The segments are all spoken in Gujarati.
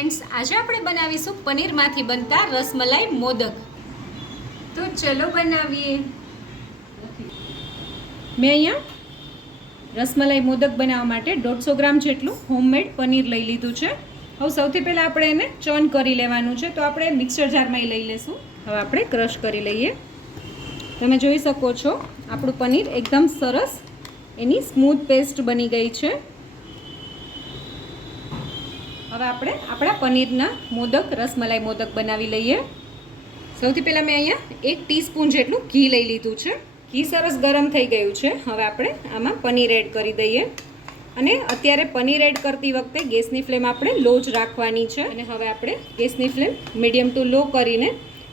ફ્રેન્ડ્સ, આજે આપણે બનાવીશું પનીરમાંથી બનતા રસમલાઈ મોદક. તો ચલો બનાવીએ. મેં અહીંયા રસમલાઈ મોદક બનાવવા માટે 150 ગ્રામ જેટલું હોમમેડ પનીર લઈ લીધું છે. હવે સૌથી પહેલાં આપણે એને ચર્ન કરી લેવાનું છે, તો આપણે મિક્સર જારમાં લઈ લઈશું. હવે આપણે ક્રશ કરી લઈએ. તમે જોઈ શકો છો આપણું પનીર એકદમ સરસ એની સ્મૂથ પેસ્ટ બની ગઈ છે. હવે આપણે આપણા પનીરના મોદક રસમલાઈ મોદક બનાવી લઈએ. સૌથી પહેલાં મેં અહીંયા 1 ટીસ્પૂન જેટલું ઘી લઈ લીધું છે. ઘી સરસ ગરમ થઈ ગયું છે. હવે આપણે આમાં પનીર એડ કરી દઈએ. અને અત્યારે પનીર એડ કરતી વખતે ગેસની ફ્લેમ આપણે લો જ રાખવાની છે. અને હવે આપણે ગેસની ફ્લેમ મીડિયમ ટુ લો કરીને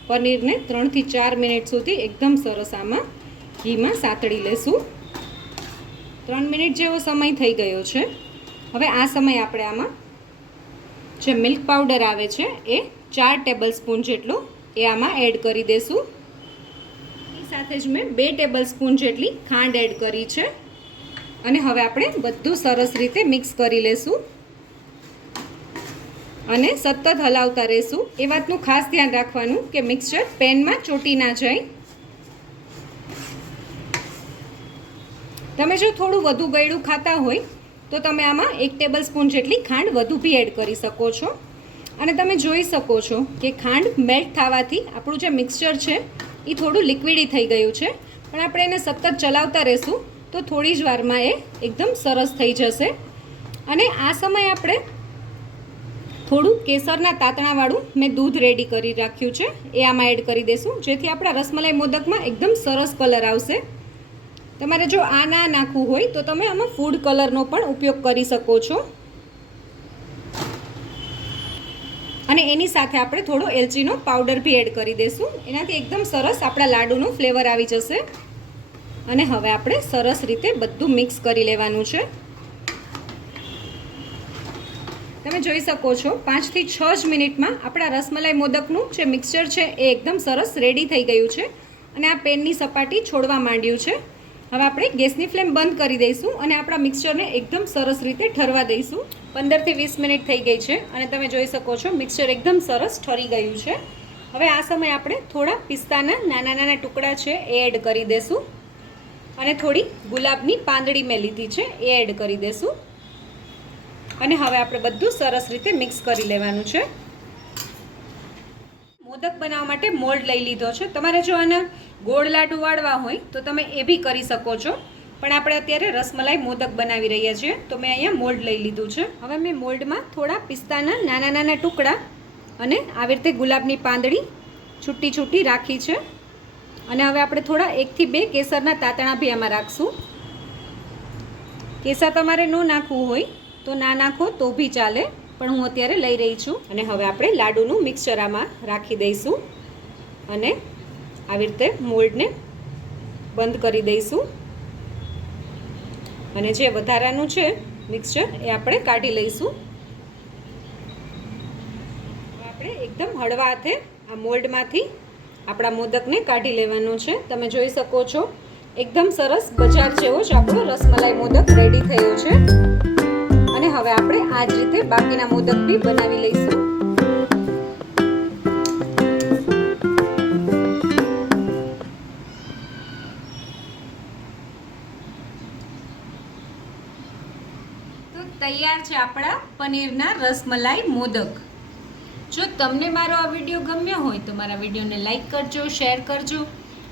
પનીરને 3 થી 4 મિનિટ સુધી એકદમ સરસ આમાં ઘીમાં સાતળી લેશું. 3 મિનિટ જેવો સમય થઈ ગયો છે. હવે આ સમય આપણે આમાં જે મિલ્ક પાવડર આવે છે એ 4 ટેબલ સ્પૂન જેટલો એ આમાં એડ કરી દેશું. એ સાથે જ મેં 2 ટેબલ સ્પૂન જેટલી ખાંડ એડ કરી છે. અને હવે આપણે બધું સરસ રીતે મિક્સ કરી લેશું અને સતત હલાવતા રહેશું. એ વાતનું ખાસ ધ્યાન રાખવાનું કે મિક્સચર પેનમાં ચોંટી ના જાય. તમે જો થોડું વધુ ગળ્યું ખાતા હોય તો તમે આમાં 1 ટેબલ સ્પૂન જેટલી ખાંડ વધુ બી એડ કરી શકો છો. અને તમે જોઈ શકો છો કે ખાંડ મેલ્ટ થવાથી આપણું જે મિક્સચર છે એ થોડું લિક્વિડી થઈ ગયું છે. પણ આપણે એને સતત ચલાવતા રહેશું તો થોડી જ વારમાં એ એકદમ સરસ થઈ જશે. અને આ સમયે આપણે થોડું કેસરના તાતણાવાળું મેં દૂધ રેડી કરી રાખ્યું છે એ આમાં એડ કરી દઈશું, જેથી આપણા રસમલાઈ મોદકમાં એકદમ સરસ કલર આવશે. તમારે જો આ ના નાખવું હોય તો તમે આમાં ફૂડ કલરનો પણ ઉપયોગ કરી શકો છો. અને એની સાથે આપણે થોડો એલચીનો પાવડર બી એડ કરી દઈશું. એનાથી એકદમ સરસ આપણા લાડુનો ફ્લેવર આવી જશે. અને હવે આપણે સરસ રીતે બધું મિક્સ કરી લેવાનું છે. તમે જોઈ શકો છો 5 થી 6 જ મિનિટમાં આપણા રસમલાઈ મોદકનું જે મિક્સચર છે એ એકદમ સરસ રેડી થઈ ગયું છે અને આ પેનની સપાટી છોડવા માંડ્યું છે. હવે આપણે ગેસની ફ્લેમ બંધ કરી દઈશું અને આપણા મિક્સચરને એકદમ સરસ રીતે ઠરવા દઈશું. 15 થી 20 મિનિટ થઈ ગઈ છે અને તમે જોઈ શકો છો મિક્સચર એકદમ સરસ ઠરી ગયું છે. હવે આ સમયે આપણે થોડા પિસ્તાના નાના નાના ટુકડા છે એ એડ કરી દઈશું. અને થોડી ગુલાબની પાંદડી મેં લીધી છે એ એડ કરી દઈશું. અને હવે આપણે બધું સરસ રીતે મિક્સ કરી લેવાનું છે. મોદક બનાવવા માટે મોલ્ડ લઈ લીધો છે. તમારે જો આના ગોળ લાડુ વાળવા હોય તો તમે એ બી કરી શકો છો, પણ આપણે અત્યારે રસમલાઈ મોદક બનાવી રહ્યા છીએ તો મેં અહીંયા મોલ્ડ લઈ લીધું છે. હવે મેં મોલ્ડમાં થોડા પિસ્તાના નાના નાના ટુકડા અને આવી રીતે ગુલાબની પાંદડી છૂટી છૂટી રાખી છે. અને હવે આપણે થોડા 1 થી 2 કેસરના તાતણા બી આમાં રાખશું. કેસર તમારે ન નાખવું હોય તો ના નાખો તો બી ચાલે, પણ હું અત્યારે લઈ રહી છું. અને હવે આપણે લાડુનું મિક્સચર આમાં રાખી દઈશું અને આવી રીતે મોલ્ડને બંધ કરી દઈશું. અને જે વધારાનું છે મિક્સચર એ આપણે કાઢી લઈશું. આપણે એકદમ હળવા હાથે આ મોલ્ડમાંથી આપણા મોદકને કાઢી લેવાનું છે. તમે જોઈ શકો છો એકદમ સરસ બજાર જેવો જ આપણો રસમલાઈ મોદક રેડી થયો છે. અને હવે આપણે આ જ રીતે બાકીના મોદક બી બનાવી લઈશું. તો તૈયાર છે આપણા પનીરના રસમલાઈ મોદક. જો તમને મારો આ વિડીયો ગમ્યો હોય તો મારા વિડીયોને લાઈક કરજો, શેર કરજો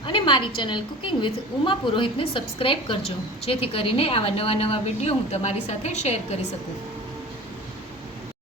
અને મારી ચેનલ કુકિંગ વિથ ઉમા પુરોહિતને સબસ્ક્રાઈબ કરજો, જેથી કરીને આવા નવા વિડીયો હું તમારી સાથે શેર કરી શકું.